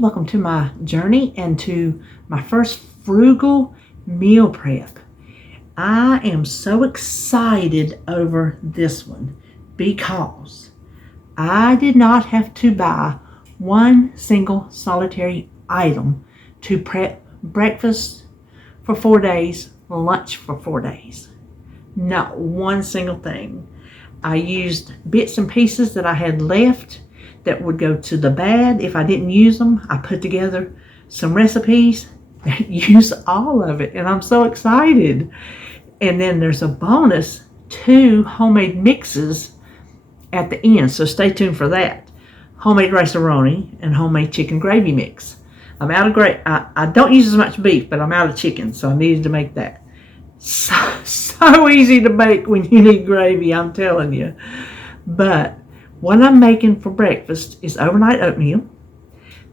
welcome to my journey and to my first frugal meal prep. I am so excited over this one because I did not have to buy one single solitary item to prep breakfast for 4 days, lunch for 4 days. Not one single thing. I used bits and pieces that I had left that would go to the bad. If I didn't use them, I put together some recipes that use all of it, and I'm so excited. And then there's a bonus, 2 homemade mixes at the end, so stay tuned for that. Homemade rice Roni and homemade chicken gravy mix. I'm out of I don't use as much beef, but I'm out of chicken, so I needed to make that. So easy to make when you need gravy, I'm telling you. But what I'm making for breakfast is overnight oatmeal.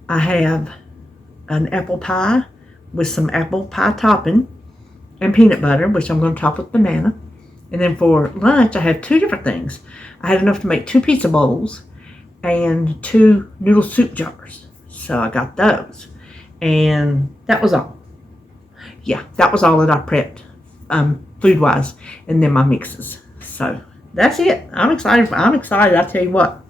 I have an apple pie with some apple pie topping and peanut butter, which I'm going to top with banana. And then for lunch, I had 2 different things. I had enough to make 2 pizza bowls and 2 noodle soup jars. So I got those. And that was all. Yeah, that was all that I prepped food-wise. And then my mixes. So that's it. I'm excited. I tell you what.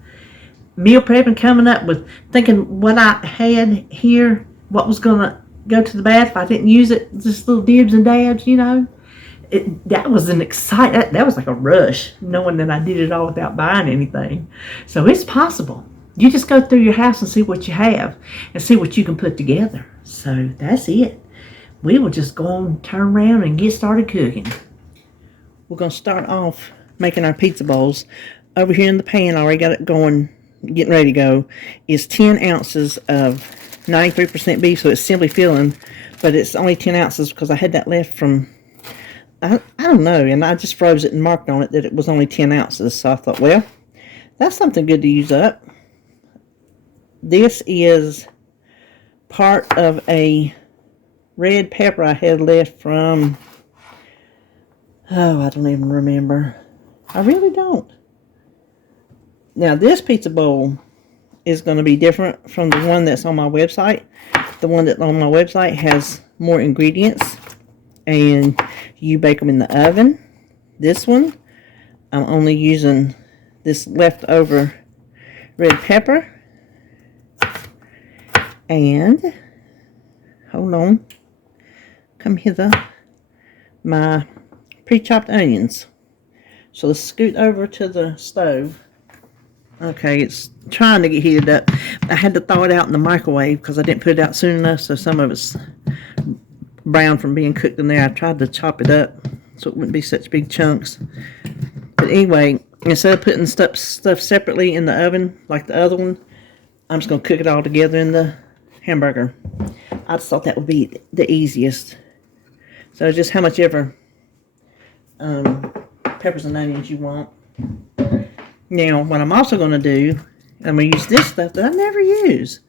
Meal prepping, coming up with thinking what I had here, what was going to go to the bad if I didn't use it. Just little dibs and dabs, you know. That was an exciting, that was like a rush, knowing that I did it all without buying anything. So it's possible. You just go through your house and see what you have and see what you can put together. So that's it. We will just go on, turn around, and get started cooking. We're going to start off making our pizza bowls. Over here in the pan, I already got it going, getting ready to go, is 10 ounces of 93% beef, so it's simply filling, but it's only 10 ounces because I had that left from, I don't know, and I just froze it and marked on it that it was only 10 ounces, so I thought, well, that's something good to use up. This is part of a red pepper I had left from, oh, I don't even remember. I really don't. Now, this pizza bowl is going to be different from the one that's on my website. The one that's on my website has more ingredients, and you bake them in the oven. This one, I'm only using this leftover red pepper. And, hold on, come hither, my pre-chopped onions. So let's scoot over to the stove. Okay, it's trying to get heated up. I had to thaw it out in the microwave because I didn't put it out soon enough, so some of it's brown from being cooked in there. I tried to chop it up so it wouldn't be such big chunks. But anyway, instead of putting stuff separately in the oven like the other one, I'm just going to cook it all together in the hamburger. I just thought that would be the easiest. So just how much ever peppers and onions you want. Now, what I'm also going to do, I'm going to use this stuff that I never use.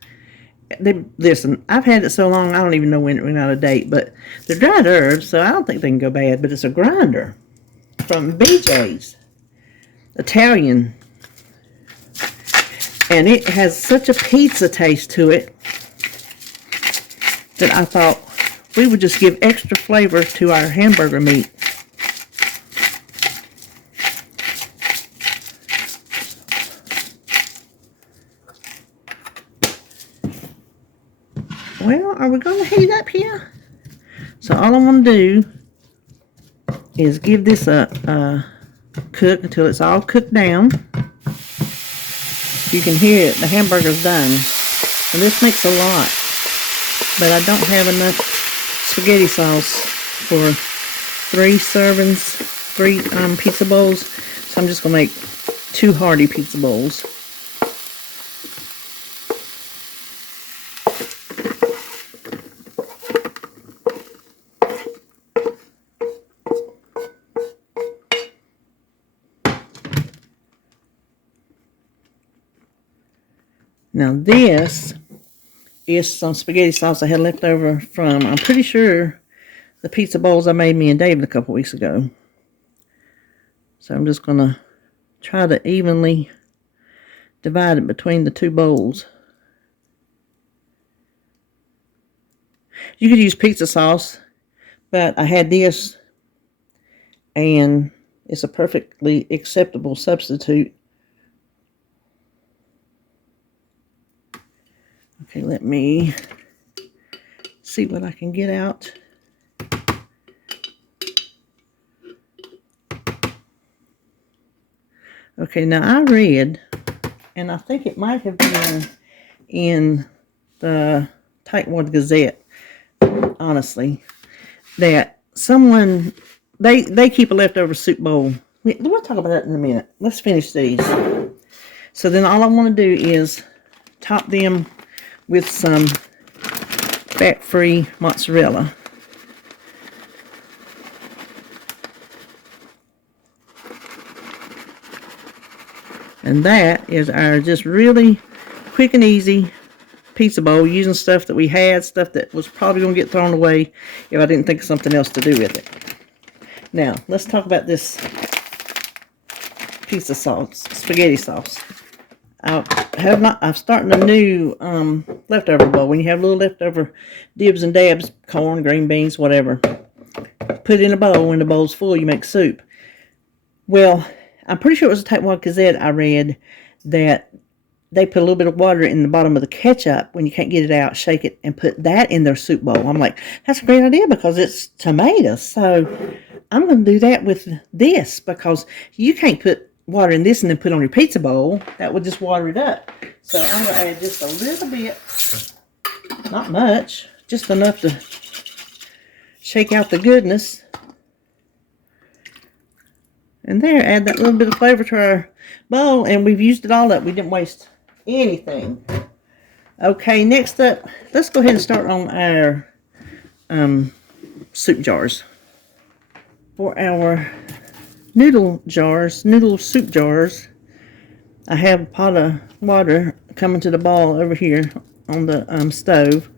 Listen, I've had it so long, I don't even know when it went out of date, but they're dried herbs, so I don't think they can go bad, but it's a grinder from BJ's. Italian. And it has such a pizza taste to it that I thought we would just give extra flavor to our hamburger meat. Well, are we going to heat up here? So all I want to do is give this a cook until it's all cooked down. You can hear it, the hamburger's done. And this makes a lot, but I don't have enough spaghetti sauce for 3 servings, 3 pizza bowls. So I'm just going to make 2 hearty pizza bowls. Now this is some spaghetti sauce I had left over from, I'm pretty sure, the pizza bowls I made me and David a couple weeks ago. So I'm just going to try to evenly divide it between the 2 bowls. You could use pizza sauce, but I had this, and it's a perfectly acceptable substitute. Okay, let me see what I can get out. Okay, now I read, and I think it might have been in the Tightwad Gazette, honestly, that someone, they keep a leftover soup bowl. We'll talk about that in a minute. Let's finish these. So then all I want to do is top them with some fat-free mozzarella. And that is our just really quick and easy pizza bowl, using stuff that we had, stuff that was probably going to get thrown away if I didn't think of something else to do with it. Now, let's talk about this pizza sauce, spaghetti sauce. I've started a new leftover bowl. When you have little leftover dibs and dabs, corn, green beans, whatever, put it in a bowl. When the bowl's full, you make soup. Well, I'm pretty sure it was a Tightwad Gazette I read that they put a little bit of water in the bottom of the ketchup when you can't get it out, shake it, and put that in their soup bowl. I'm like, that's a great idea because it's tomatoes. So I'm going to do that with this, because you can't put water in this and then put it on your pizza bowl. That would just water it up. So I'm going to add just a little bit, not much, just enough to shake out the goodness. And there, add that little bit of flavor to our bowl, and we've used it all up. We didn't waste anything. Okay, next up, let's go ahead and start on our soup jars. For our noodle soup jars, I have a pot of water coming to the boil over here on the stove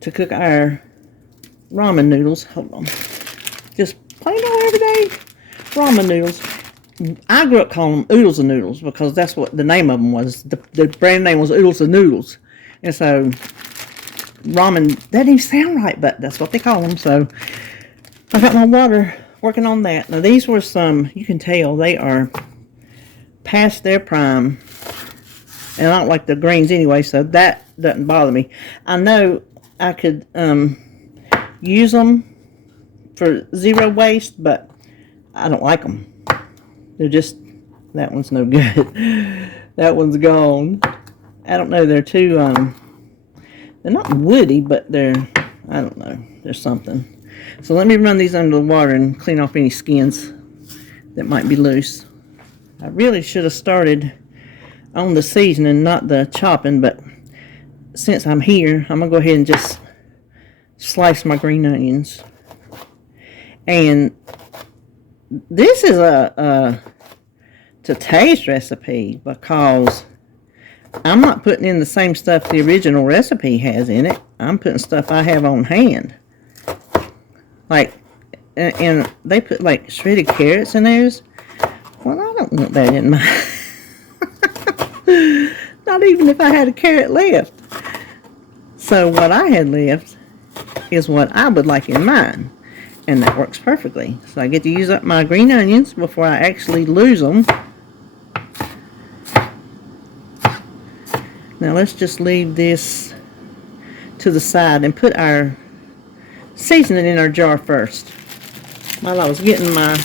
to cook our ramen noodles. Hold on. Just plain old everyday ramen noodles. I grew up calling them oodles and noodles because that's what the name of them was. The brand name was Oodles and Noodles. And so ramen, that didn't even sound right, but that's what they call them. So I got my water working on that. Now these were some, you can tell they are past their prime. And I don't like the greens anyway, so that doesn't bother me. I know I could use them for zero waste, but I don't like them. They're just, that one's no good. That one's gone. I don't know, they're too, they're not woody, but they're, I don't know, there's something. So let me run these under the water and clean off any skins that might be loose. I really should have started on the seasoning, not the chopping, but since I'm here, I'm going to go ahead and just slice my green onions. And this is a to taste recipe because I'm not putting in the same stuff the original recipe has in it. I'm putting stuff I have on hand. Like, and they put like shredded carrots in theirs. Well, I don't want that in mine. Not even if I had a carrot left. So what I had left is what I would like in mine. And that works perfectly. So I get to use up my green onions before I actually lose them. Now let's just leave this to the side and put our seasoning in our jar first. While I was getting my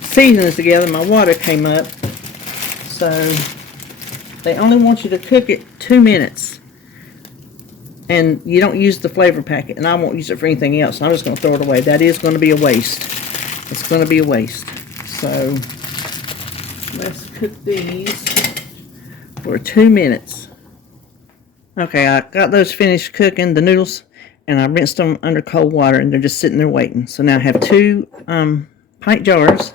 seasonings together, my water came up. So they only want you to cook it 2 minutes. And you don't use the flavor packet, and I won't use it for anything else. I'm just going to throw it away. That is going to be a waste. It's going to be a waste. So let's cook these for 2 minutes. Okay, I got those finished cooking, the noodles, and I rinsed them under cold water, and they're just sitting there waiting. So now I have 2 pint jars,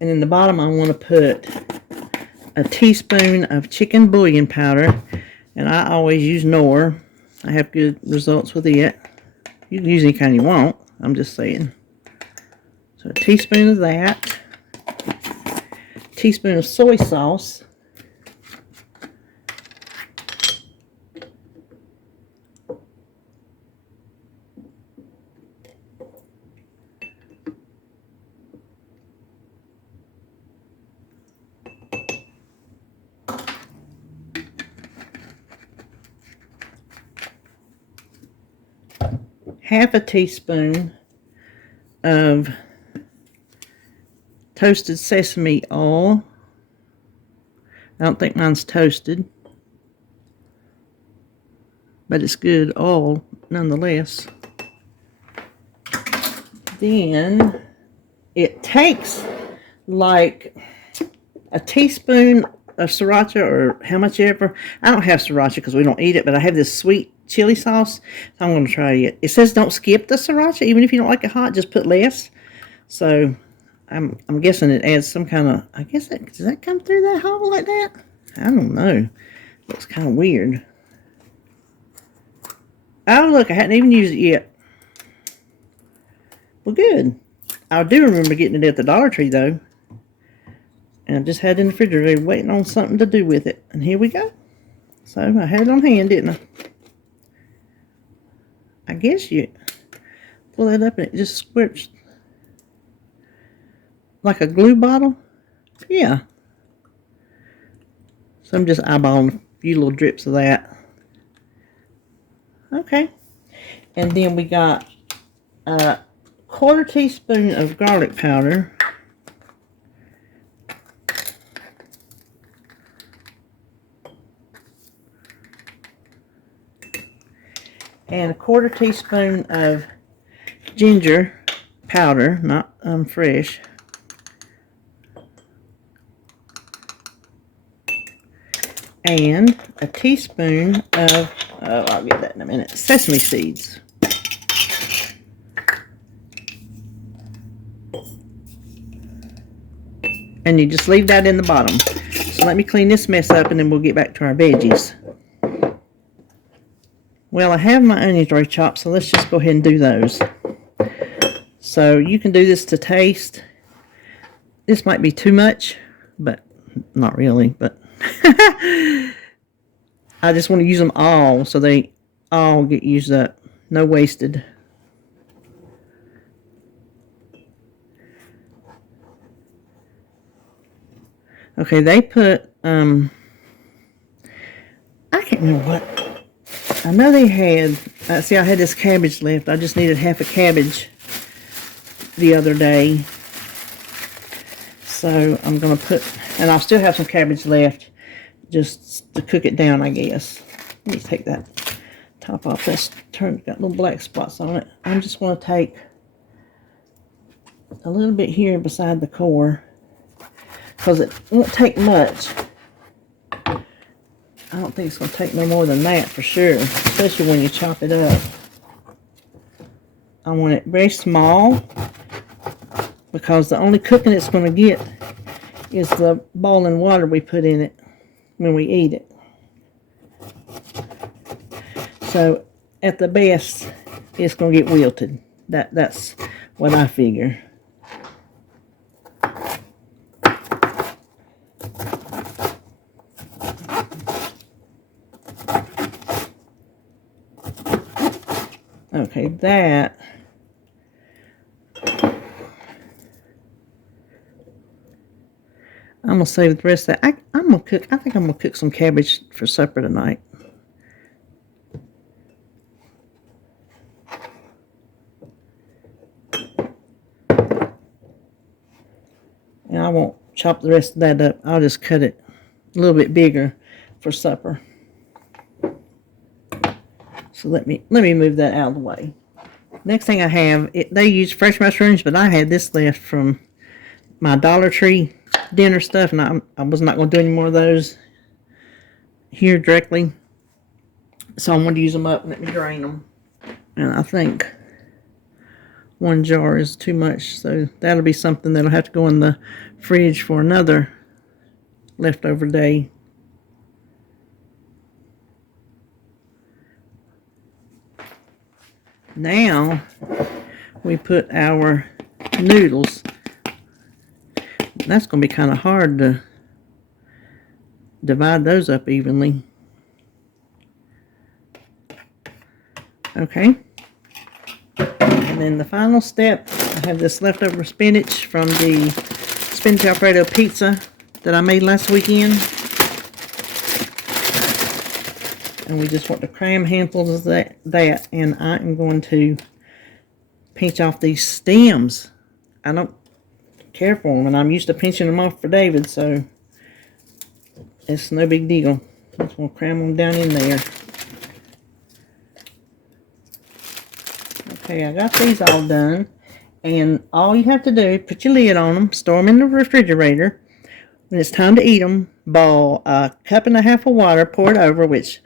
and in the bottom I want to put a teaspoon of chicken bouillon powder, and I always use Knorr. I have good results with it. You can use any kind you want. I'm just saying. So a teaspoon of that. A teaspoon of soy sauce. half a teaspoon of toasted sesame oil. I don't think mine's toasted, but it's good oil nonetheless. Then it takes like a teaspoon of sriracha, or how much ever. I don't have sriracha because we don't eat it, but I have this sweet chili sauce, so I'm going to try it. It says don't skip the sriracha, even if you don't like it hot, just put less. So I'm guessing it adds some kind of, I guess, does that come through that hole like that? I don't know. Looks kind of weird. Oh, look, I hadn't even used it yet. Well, good. I do remember getting it at the Dollar Tree, though. And I just had it in the refrigerator waiting on something to do with it. And here we go. So I had it on hand, didn't I? I guess you pull that up and it just squirts like a glue bottle. Yeah. So I'm just eyeballing a few little drips of that. Okay. And then we got a quarter teaspoon of garlic powder. And a quarter teaspoon of ginger powder, not fresh. And a teaspoon of, oh, I'll get that in a minute, sesame seeds. And you just leave that in the bottom. So let me clean this mess up and then we'll get back to our veggies. Well, I have my onions already chopped, so let's just go ahead and do those. So you can do this to taste. This might be too much, but not really, but I just want to use them all so they all get used up. No wasted. Okay, they put, I can't remember what. I know they had, see, I had this cabbage left. I just needed half a cabbage the other day. So I'm going to put, and I'll still have some cabbage left just to cook it down, I guess. Let me take that top off. That's turned, got little black spots on it. I'm just going to take a little bit here beside the core because it won't take much. I don't think it's going to take no more than that for sure, especially when you chop it up. I want it very small because the only cooking it's going to get is the boiling water we put in it when we eat it. So at the best, it's going to get wilted. That's what I figure. Okay, that I'm gonna save the rest of that. I'm gonna cook. I think I'm gonna cook some cabbage for supper tonight. And I won't chop the rest of that up. I'll just cut it a little bit bigger for supper. So let me move that out of the way. Next thing I have, they use fresh mushrooms, but I had this left from my Dollar Tree dinner stuff, and I was not going to do any more of those here directly. So I'm going to use them up and let me drain them. And I think one jar is too much, so that'll be something that'll have to go in the fridge for another leftover day. Now we put our noodles. That's going to be kind of hard to divide those up evenly. Okay. And then the final step, I have this leftover spinach from the spinach Alfredo pizza that I made last weekend. And we just want to cram handfuls of that, and I am going to pinch off these stems. I don't care for them, and I'm used to pinching them off for David, so it's no big deal. Just want to cram them down in there. Okay, I got these all done, and all you have to do is put your lid on them, store them in the refrigerator. When it's time to eat them, boil a cup and a half of water, pour it over, which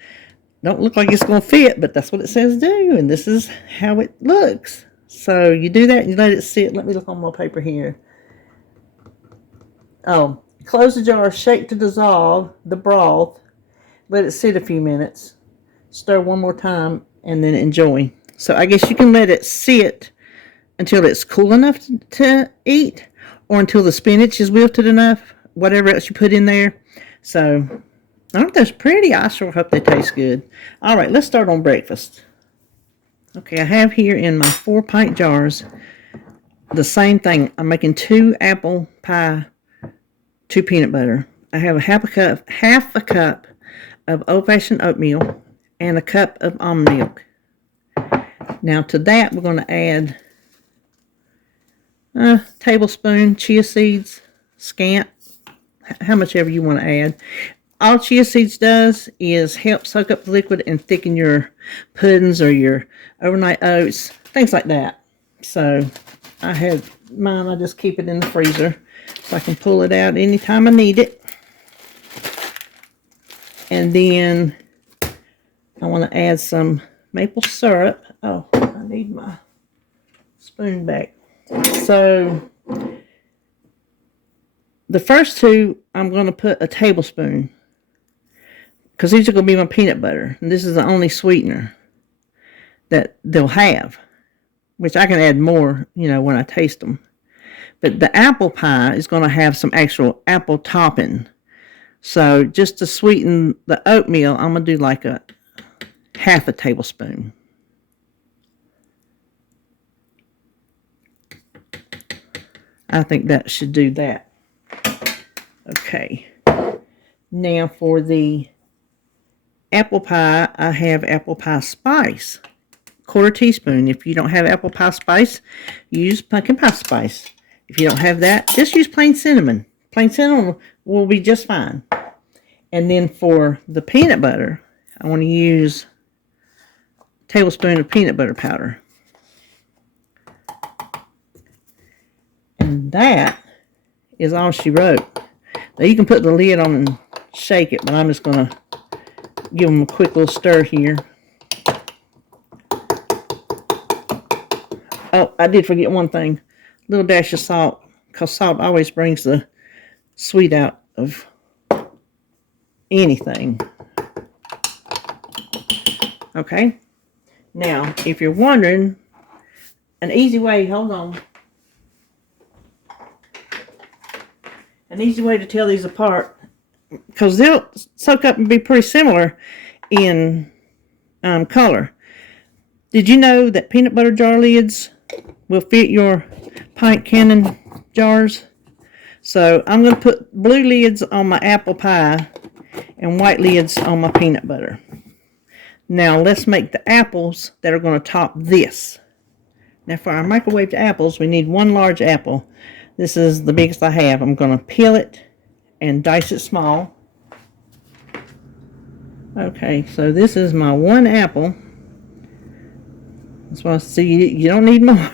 don't look like it's going to fit, but that's what it says do, and this is how it looks. So you do that and you let it sit. Let me look on my paper here. Oh, close the jar, shake to dissolve the broth, let it sit a few minutes, stir one more time, and then enjoy. So I guess you can let it sit until it's cool enough to eat, or until the spinach is wilted enough, whatever else you put in there. So, aren't those pretty? I sure hope they taste good. All right, let's start on breakfast. Okay, I have here in my 4-pint jars the same thing. I'm making 2 apple pie, 2 peanut butter. I have half a cup of old-fashioned oatmeal and a cup of almond milk. Now to that we're going to add a tablespoon chia seeds, scant, how much ever you want to add. All chia seeds does is help soak up the liquid and thicken your puddings or your overnight oats, things like that. So I have mine, I just keep it in the freezer so I can pull it out anytime I need it. And then I want to add some maple syrup. Oh, I need my spoon back. So the first 2, I'm going to put a tablespoon, because these are going to be my peanut butter. And this is the only sweetener that they'll have, which I can add more, you know, when I taste them. But the apple pie is going to have some actual apple topping. So just to sweeten the oatmeal, I'm going to do like a half a tablespoon. I think that should do that. Okay. Now for the apple pie, I have apple pie spice. 1/4 teaspoon. If you don't have apple pie spice, use pumpkin pie spice. If you don't have that, just use plain cinnamon. Plain cinnamon will be just fine. And then for the peanut butter, I want to use a tablespoon of peanut butter powder. And that is all she wrote. Now you can put the lid on and shake it, but I'm just going to give them a quick little stir here. Oh, I did forget one thing. A little dash of salt, because salt always brings the sweet out of anything. Okay. Now, if you're wondering, an easy way, hold on. An easy way to tell these apart, because they'll soak up and be pretty similar in color. Did you know that peanut butter jar lids will fit your pint cannon jars? So I'm going to put blue lids on my apple pie and white lids on my peanut butter. Now let's make the apples that are going to top this. Now for our microwaved apples, we need 1 large apple. This is the biggest I have. I'm going to peel it and dice it small. Okay, so this is my 1 apple. That's why I see you don't need more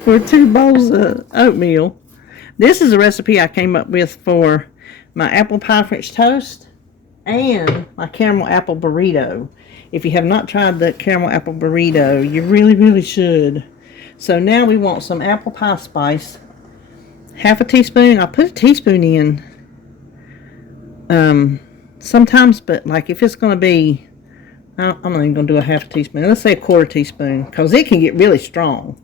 for 2 bowls of oatmeal. This is a recipe I came up with for my apple pie French toast and my caramel apple burrito. If you have not tried the caramel apple burrito, you really, really should. So now we want some apple pie spice. Half a teaspoon. I put a teaspoon in sometimes, but like if it's going to be, I'm not even going to do a half a teaspoon. Let's say a 1/4 teaspoon, because it can get really strong.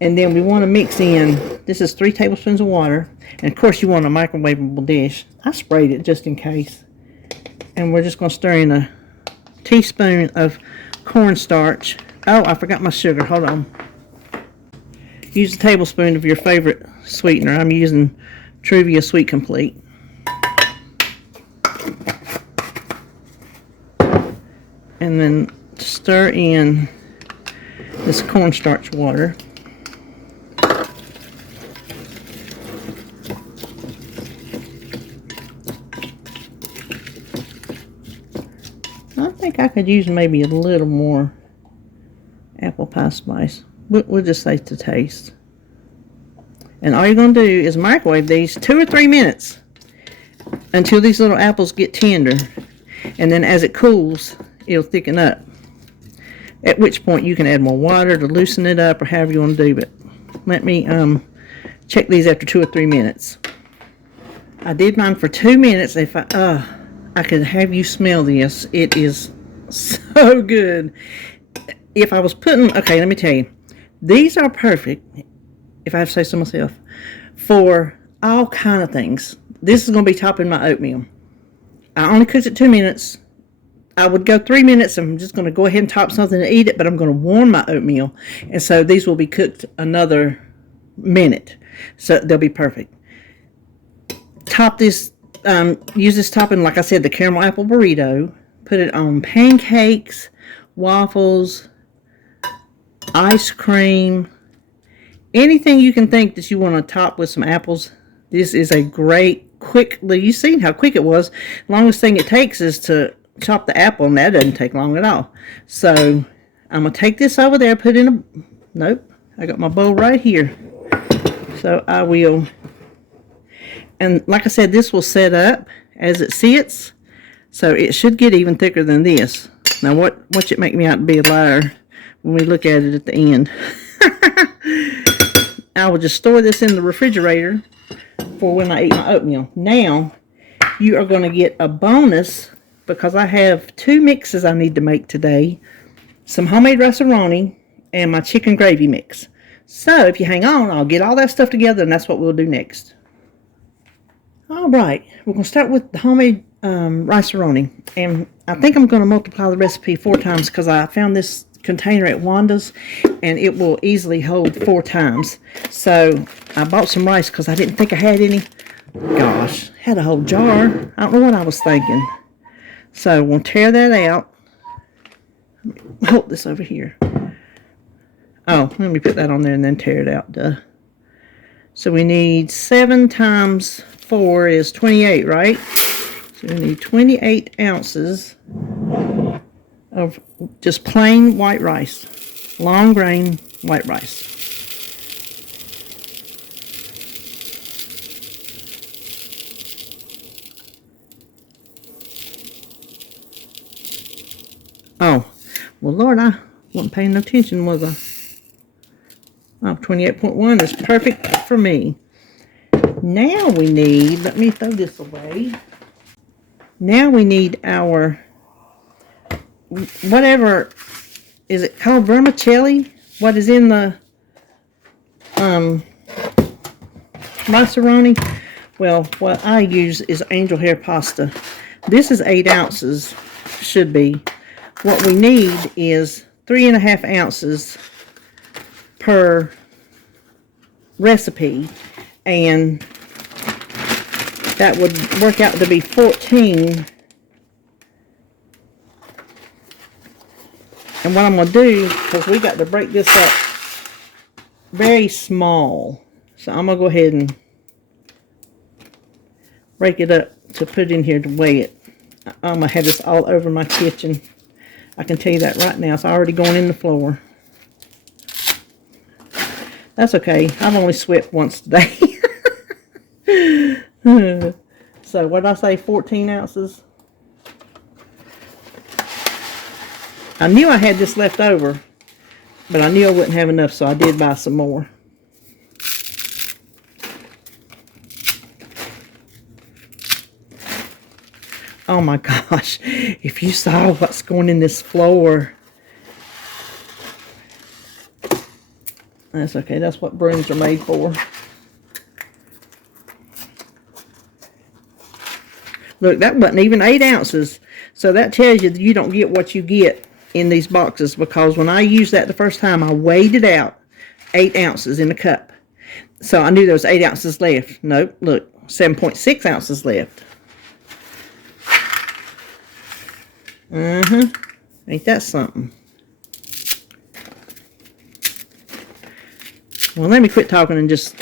And then we want to mix in, this is 3 tablespoons of water. And of course you want a microwavable dish. I sprayed it just in case. And we're just going to stir in a teaspoon of cornstarch. Oh, I forgot my sugar. Hold on. Use a tablespoon of your favorite sweetener. I'm using Truvia Sweet Complete. And then stir in. this cornstarch water. I think I could use maybe a little more apple pie spice. We'll just say to taste. And all you're going to do is microwave these 2 or 3 minutes until these little apples get tender. And then as it cools, it'll thicken up. At which point you can add more water to loosen it up or however you want to do it. Let me check these after 2 or 3 minutes. I did mine for 2 minutes. If I could have you smell this. It is so good. If I was putting, okay, let me tell you. These are perfect, if I have to say so myself, for all kind of things. This is going to be topping my oatmeal. I only cooked it 2 minutes. I would go 3 minutes. I'm just going to go ahead and top something to eat it, but I'm going to warm my oatmeal. And so these will be cooked another minute. So they'll be perfect. Top this, use this topping, like I said, the caramel apple burrito. Put it on pancakes, waffles, ice cream, anything you can think that you want to top with some apples. This is a great, quickly, you've seen how quick it was. Longest thing it takes is to chop the apple, and that doesn't take long at all. So I'm going to take this over there, put in a, nope, I got my bowl right here. So I will, and like I said, this will set up as it sits. So it should get even thicker than this. Now watch it make me out to be a liar when we look at it at the end. I will just store this in the refrigerator for when I eat my oatmeal. Now, you are going to get a bonus because I have 2 mixes I need to make today. Some homemade Roni and my chicken gravy mix. So, if you hang on, I'll get all that stuff together and that's what we'll do next. Alright, we're going to start with the homemade Roni. And I think I'm going to multiply the recipe 4 times because I found this container at Wanda's and it will easily hold 4 times. So I bought some rice because I didn't think I had any. Gosh, had a whole jar. I don't know what I was thinking. So we'll tear that out. Hold this over here. Oh, let me put that on there and then tear it out. Duh. So we need 7 times 4 is 28, right? So we need 28 ounces of just plain white rice, long grain white rice. Oh, well, Lord, I wasn't paying no attention, was I? Oh, 28.1 is perfect for me. Now we need, let me throw this away. Now we need our, whatever, is it called vermicelli? What is in the macaroni? Well, what I use is angel hair pasta. This is 8 ounces, should be. What we need is 3.5 ounces per recipe, and that would work out to be 14. And what I'm going to do, because we got to break this up very small, so I'm going to go ahead and break it up to put in here to weigh it. I'm going to have this all over my kitchen. I can tell you that right now. It's already going in the floor. That's okay. I've only swept once today. So what did I say, 14 ounces? I knew I had this left over, but I knew I wouldn't have enough, so I did buy some more. Oh my gosh, if you saw what's going in this floor. That's okay, that's what brooms are made for. Look, that wasn't even 8 ounces. So that tells you that you don't get what you get in these boxes, because when I used that the first time, I weighed it out, 8 ounces in a cup. So I knew there was 8 ounces left. Nope, look, 7.6 ounces left. Ain't that something? Well, let me quit talking and just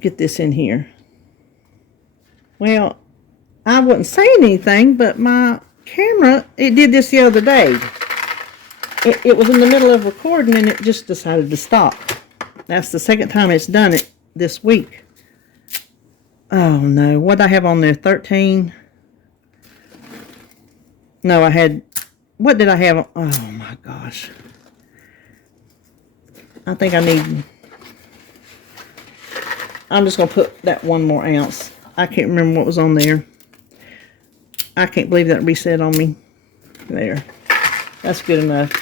get this in here. Well, I wasn't saying anything, but my camera, it did this the other day. It was in the middle of recording and it just decided to stop. That's the second time it's done it this week. Oh no, what did I have on there? 13? No, I had, what did I have? Oh my gosh. I think I need, I'm just going to put that 1 more ounce. I can't remember what was on there. I can't believe that reset on me. There. That's good enough.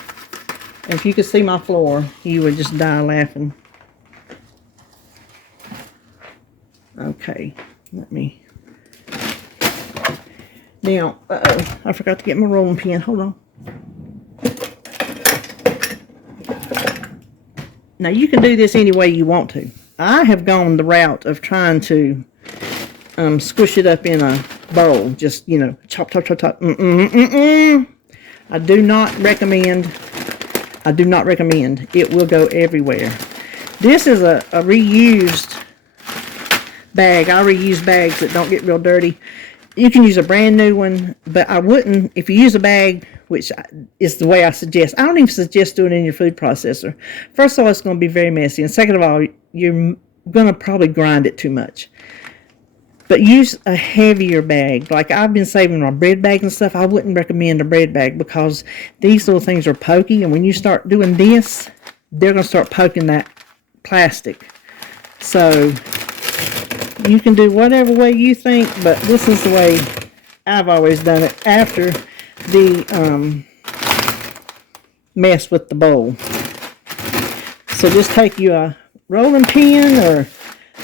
And if you could see my floor, you would just die laughing. Okay. Let me. Now, I forgot to get my rolling pin. Hold on. Now, you can do this any way you want to. I have gone the route of trying to squish it up in a bowl. Just, you know, chop, chop, chop, chop. I do not recommend. I do not recommend. It will go everywhere. This is a reused bag. I reuse bags that don't get real dirty. You can use a brand new one, but I wouldn't, if you use a bag, which is the way I suggest. I don't even suggest doing it in your food processor. First of all, it's going to be very messy. And second of all, you're going to probably grind it too much. But use a heavier bag. Like I've been saving my bread bags and stuff. I wouldn't recommend a bread bag because these little things are pokey. And when you start doing this, they're going to start poking that plastic. So you can do whatever way you think, but this is the way I've always done it after the mess with the bowl. So just take you a rolling pin or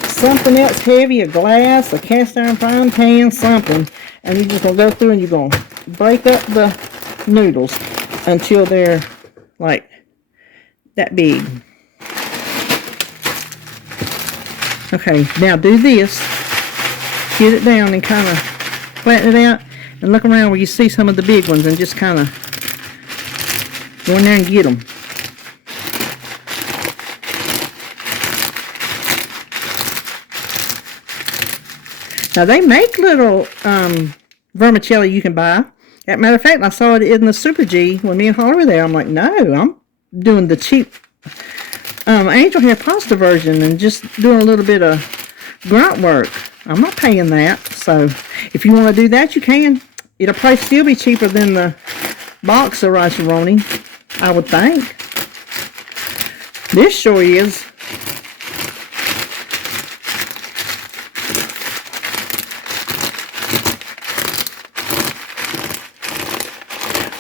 something else heavy, a glass, a cast iron frying pan, something, and you're just going to go through and you're going to break up the noodles until they're like that big. Okay, now do this. Get it down and kind of flatten it out and look around where you see some of the big ones and just kind of go in there and get them. Now they make little vermicelli you can buy. As a matter of fact, I saw it in the Super G when me and Holly were there. I'm like, no, I'm doing the cheap angel hair pasta version and just doing a little bit of grunt work. I'm not paying that. So if you want to do that, you can. It'll probably still be cheaper than the box of rice Roni, I would think. This sure is.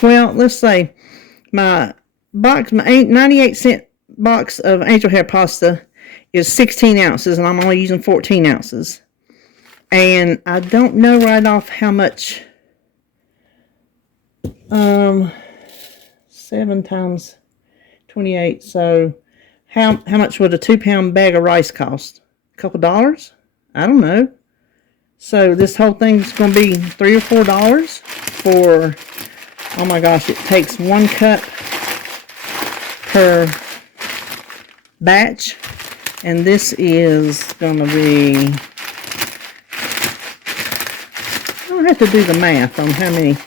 Well, let's say my box, my 98-cent box of angel hair pasta is 16 ounces, and I'm only using 14 ounces. And I don't know right off how much, 7 times 28, so how much would a 2-pound bag of rice cost? A couple dollars? I don't know. So this whole thing's going to be $3 or $4 for, oh my gosh, it takes 1 cup per batch, and this is going to be, I don't have to do the math on how many 4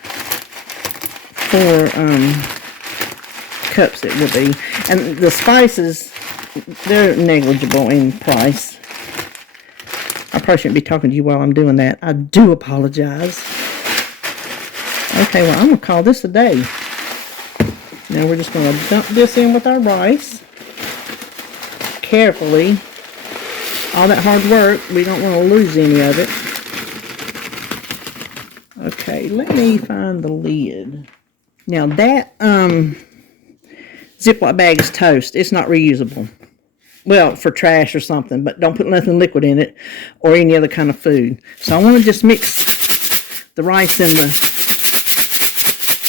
cups it would be. And the spices, they're negligible in price. I probably shouldn't be talking to you while I'm doing that. I do apologize. Okay, well, I'm going to call this a day. Now we're just going to dump this in with our rice. Carefully. All that hard work, we don't want to lose any of it. Okay, let me find the lid. Now that Ziploc bag is toast. It's not reusable. Well, for trash or something, but don't put nothing liquid in it or any other kind of food. So I want to just mix the rice and the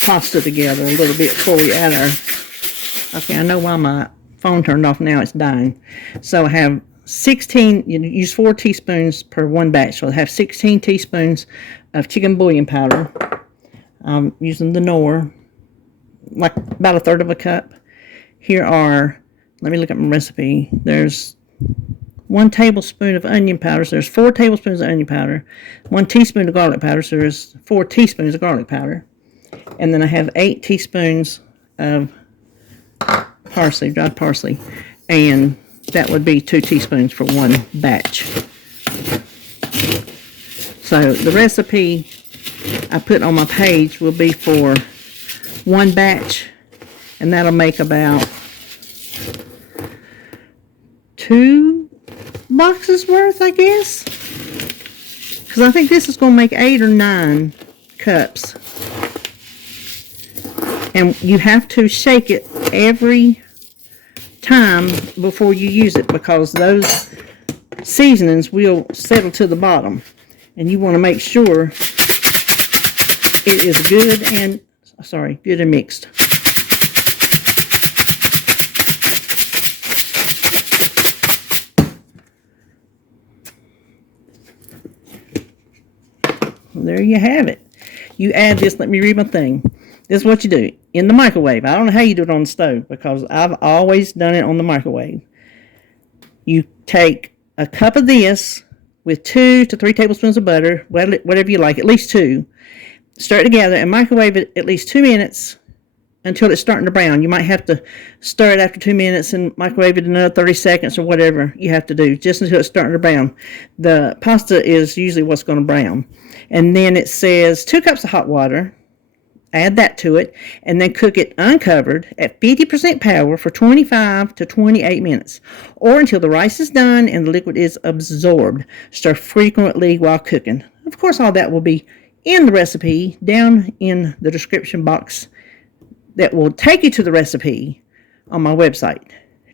pasta together a little bit before we add our, okay, I know why my phone turned off now, it's dying. So I have 16, you use 4 teaspoons per 1 batch, so I have 16 teaspoons of chicken bouillon powder. I'm using the Knorr, like about 1/3 of a cup. Here are let me look at my recipe. There's 1 tablespoon of onion powder, so there's 4 tablespoons of onion powder. 1 teaspoon of garlic powder, so there's 4 teaspoons of garlic powder. And then I have 8 teaspoons of parsley, dried parsley. And that would be 2 teaspoons for 1 batch. So the recipe I put on my page will be for 1 batch, and that'll make about 2 boxes worth, I guess. Because I think this is going to make 8 or 9 cups. And you have to shake it every time before you use it, because those seasonings will settle to the bottom. And you want to make sure it is good and mixed. There you have it. You add this, let me read my thing. This is what you do in the microwave. I don't know how you do it on the stove, because I've always done it on the microwave. You take a cup of this with 2 to 3 tablespoons of butter, whatever you like, at least 2. Stir it together and microwave it at least 2 minutes until it's starting to brown. You might have to stir it after 2 minutes and microwave it another 30 seconds or whatever you have to do, just until it's starting to brown. The pasta is usually what's going to brown. And then it says 2 cups of hot water. Add that to it, and then cook it uncovered at 50% power for 25 to 28 minutes, or until the rice is done and the liquid is absorbed. Stir frequently while cooking. Of course, all that will be in the recipe down in the description box that will take you to the recipe on my website.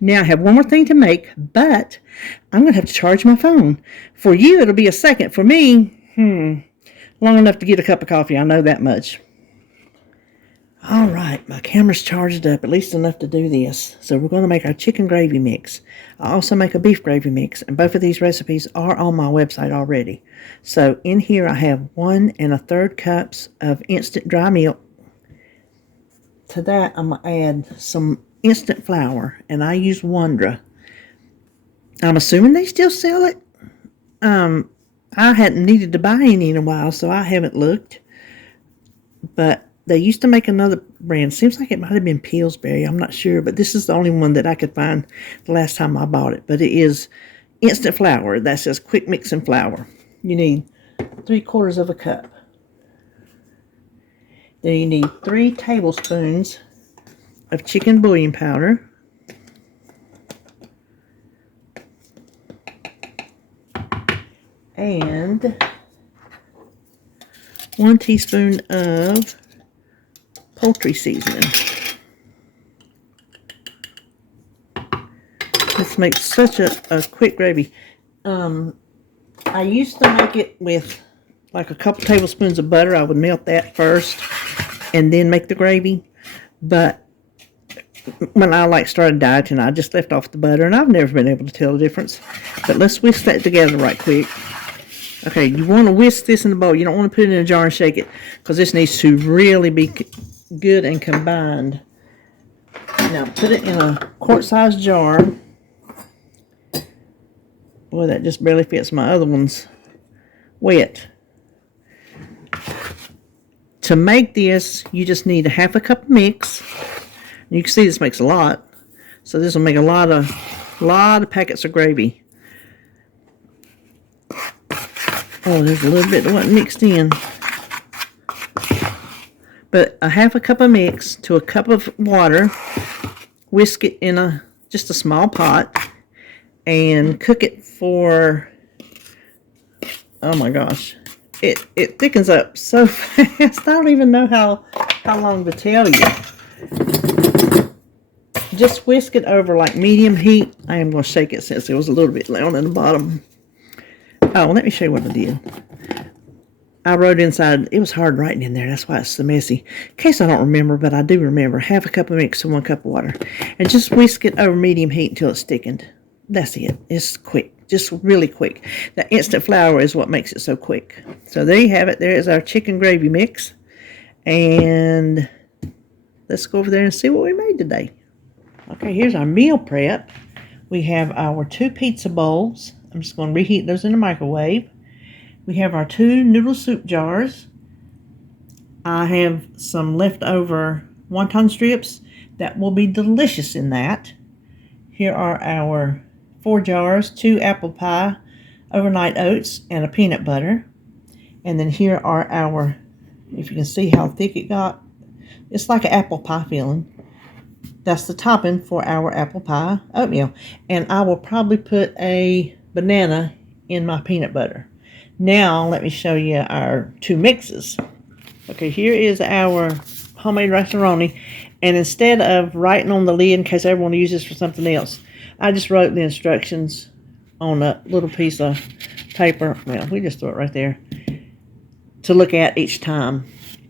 Now, I have one more thing to make, but I'm going to have to charge my phone. For you, it'll be a second. For me, long enough to get a cup of coffee. I know that much. All right, my camera's charged up, at least enough to do this. So we're going to make our chicken gravy mix. I also make a beef gravy mix, and both of these recipes are on my website already. So in here I have 1 1/3 cups of instant dry milk. To that I'm going to add some instant flour, and I use Wondra. I'm assuming they still sell it. I hadn't needed to buy any in a while, so I haven't looked. But they used to make another brand. Seems like it might have been Pillsbury. I'm not sure. But this is the only one that I could find the last time I bought it. But it is instant flour. That says quick mixing flour. You need 3/4 of a cup. Then you need 3 tablespoons of chicken bouillon powder. And 1 teaspoon of poultry seasoning. This makes such a quick gravy. I used to make it with like a couple tablespoons of butter. I would melt that first and then make the gravy. But when I started dieting, I just left off the butter, and I've never been able to tell the difference. But let's whisk that together right quick. Okay, you want to whisk this in the bowl. You don't want to put it in a jar and shake it, because this needs to really be good and combined. Now put it in a quart-sized jar. Boy, that just barely fits. My other one's wet. To make this, you just need a 1/2 cup of mix. You can see this makes a lot. So this will make a lot of packets of gravy. Oh, there's a little bit that wasn't mixed in. But a 1/2 cup of mix to a cup of water. Whisk it in just a small pot. And cook it for, oh my gosh, it thickens up so fast. I don't even know how long to tell you. Just whisk it over like medium heat. I am going to shake it since it was a little bit down in the bottom. Oh, let me show you what I did. I wrote inside, it was hard writing in there, that's why it's so messy. In case I don't remember, but I do remember, 1/2 cup of mix to 1 cup of water. And just whisk it over medium heat until it's thickened. That's it. It's quick. Just really quick. The instant flour is what makes it so quick. So there you have it. There is our chicken gravy mix. And let's go over there and see what we made today. Okay, here's our meal prep. We have our 2 pizza bowls. I'm just going to reheat those in the microwave. We have our 2 noodle soup jars. I have some leftover wonton strips that will be delicious in that. Here are our 4 jars, 2 apple pie, overnight oats, and a peanut butter. And then here are our, if you can see how thick it got, it's like an apple pie filling. That's the topping for our apple pie oatmeal. And I will probably put a banana in my peanut butter. Now let me show you our 2 mixes. Okay, here is our homemade rice and Roni. And instead of writing on the lid in case I ever want to use this for something else, I just wrote the instructions on a little piece of paper. Well, we just throw it right there to look at each time.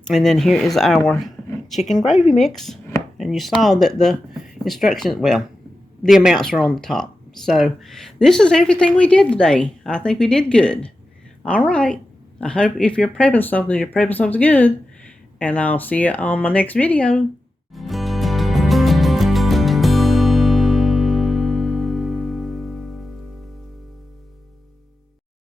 And then here is our chicken gravy mix. And you saw that the instructions, well, the amounts are on the top. So this is everything we did today. I think we did good. All right. I hope if you're prepping something good. And I'll see you on my next video.